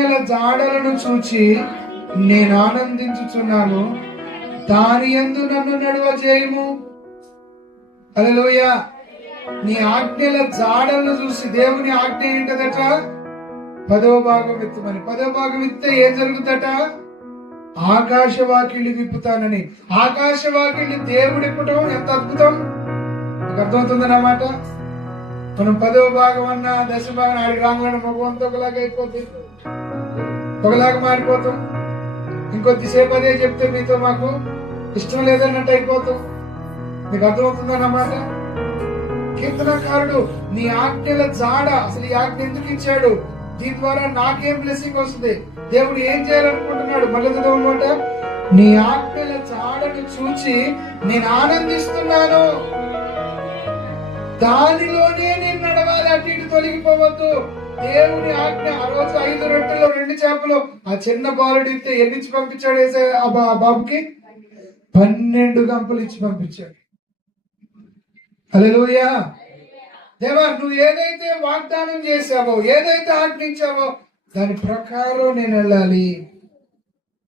జాడలను చూచి నేను ఆనందించుచున్నాను, దాని యందు నన్ను నడువ చేయము. హల్లెలూయా. నీ ఆజ్ఞల జాడలను చూసి, దేవుని ఆజ్ఞ ఏంటదట? 10వ భాగం విత్తమని. 10వ భాగం విత్తే ఏం జరుగుతట? ఆకాశ వాకిళ్ళు విప్పుతానని. ఆకాశ వాకిళ్ళు దేవుడు ఇప్పటం ఎంత అద్భుతం! నీకు అర్థమవుతుందన్నమాట. మనం 10వ భాగం అన్నా, 10వ భాగం ఆడి రాంగ్లను మగవంతో ఒకలాగా అయిపోతుంది, ఒకలాగా మారిపోతాం. ఇంకొద్దిసేపు అదే చెప్తే మీతో మాకు ఇష్టం లేదన్నట్టు అయిపోతాం. నీకు అర్థమవుతుందన్నమాట. కీర్తనకారుడు నీ ఆజ్ఞల జాడ, అసలు ఈ ఆజ్ఞ ఎందుకు ఇచ్చాడు, దీని ద్వారా నాకేం బ్లెస్సింగ్ వస్తుంది, దేవుడు ఏం చేయాలనుకుంటున్నాడు, మళ్ళీ చదవమాట. నీ ఆజ్ఞల జాడను చూచి నేను ఆనందిస్తున్నాను, దానిలోనే నేను నడవాలి, అటు ఇటు తొలగిపోవద్దు. దేవుని ఆజ్ఞ. ఆ రోజు 5 రొట్టెలు 2 చేపలు ఆ చిన్న బాలుడు ఇస్తే ఎన్ని ఇచ్చి పంపించాడు? ఆ బాబుకి 12 గంపలు ఇచ్చి పంపించాడు. హల్లెలూయా. దేవా, నువ్వు ఏదైతే వాగ్దానం చేశావో, ఏదైతే ఆజ్ఞించావో దాని ప్రకారం నేను వెళ్ళాలి.